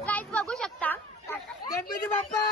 Guys बघू शकता गणपती बाप्पा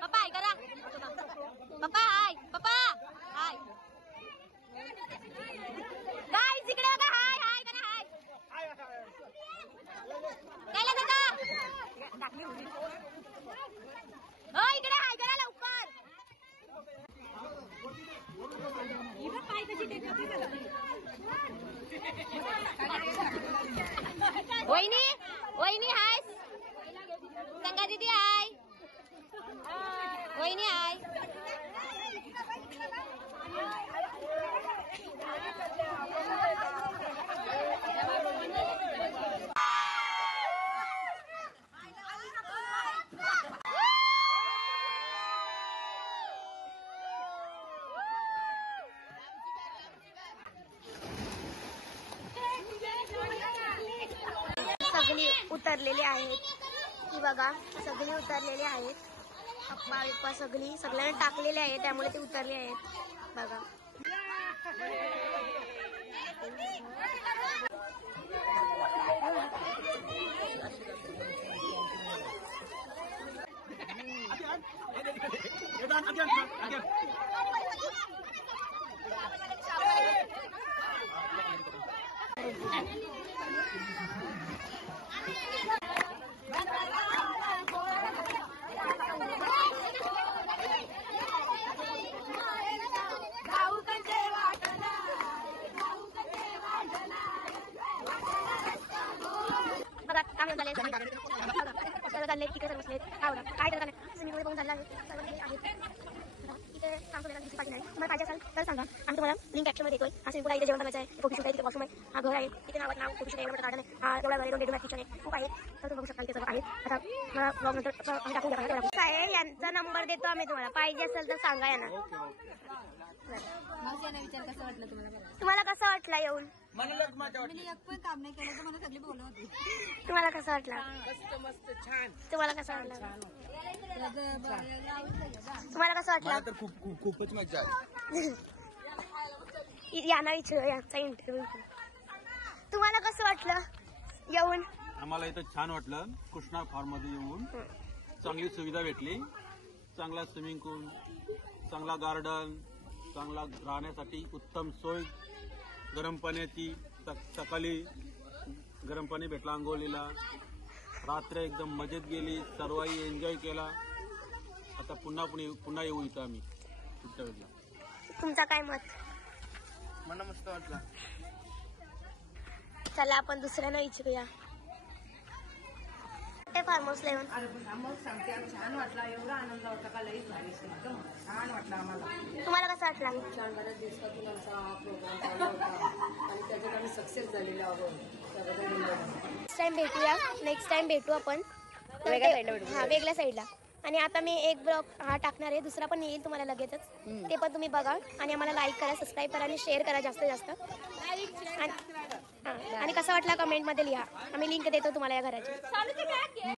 पप्पा हाय करा पप्पा हाय पप्पा हाय गाइस इकडे बघा हाय हाय करा हाय काय लागतं टाकली होती हो इकडे हाय करा लवकर इकडे पाय कशी टेकवते वहिनी वहिनी हाय संगा दीदी हाय वहिनी हाय सगळी उतरलेली आहेत की बघा सगळी उतरलेली आहेत अप्पा बिप्पा सगळ्यांना टाकलेले आहे त्यामुळे ते उतरले आहेत बघा चालले तिकडे सर्व बसलेत काय करत स्विमिंग मध्ये बघून चालला आहे सर्व इथे काम करायला दिसली पाहिजे नाही तुम्हाला पाहिजे असेल तर सांगा आम्ही तुम्हाला लिंक ॲक्शनमध्ये देतोय हा स्विमिंग पूल आहे इथे जेवण बनायचं आहे फोटोशूट आहे तिथे वॉशरूम आहे हा घर आहे इथे नावात नाव फोटोशूट एवढं गार्डन आहे हा एवढा घर 2 बेडरूम किचन आहे खूप आहे तर तुम्ही बघू शकता इथे सर्व आहे आता मला ब्लॉग नंतर आम्ही टाकून द्या काय यांचा नंबर देतो आम्ही तुम्हाला पाहिजे असेल तर सांगा यांना विचार कसं वाटलं तुम्हाला कसं वाटलं येऊन मला एक पण काम नाही केलं तर मला सगळे बोलत होते तुम्हाला कसं वाटलं मस्त छान तुम्हाला कसं वाटलं तुम्हाला कसं वाटलं तर खूपच मजा आली यांचा इंटरव्ह्यू तुम्हाला कसं वाटलं येऊन आम्हाला इथं छान वाटलं कृष्णा फार्म मध्ये येऊन चांगली सुविधा भेटली चांगला स्विमिंग पूल चांगला गार्डन चांगला राहण्यासाठी उत्तम सोय गरम पाण्याची सकाळी गरम पाणी भेटला आंघोळीला रात्र एकदम मजेत गेली सर्वही एन्जॉय केला आता पुन्हा येऊ इथं आम्ही पुढच्या वेळेला तुमचा काय मत मला मस्त वाटला चला आपण दुसऱ्यांना विचारूया फार्म हाऊसला येऊन मग सांगते छान वाटला एवढा आनंद होता का लईच भारी एकदम छान वाटला आम्हाला तुम्हाला कसं वाटला छान बऱ्याच दिवसातून आमचा प्रोग्राम चालू होता आणि त्याच्यात आम्ही सक्सेस झालेलो आहोत नेक्स्ट टाइम भेटूया नेक्स्ट टाइम भेटू आपण वेगळ्या साईडला आणि आता मी एक ब्लॉग हा टाकणार आहे, दुसरा पण येईल तुम्हाला लगेचच. ते पण तुम्ही बघा आणि आम्हाला लाईक करा, सबस्क्राईब करा आणि शेअर करा जास्तीत जास्त. आणि कसं वाटला कमेंटमध्ये लिहा, आम्ही लिंक देतो तुम्हाला या घराची.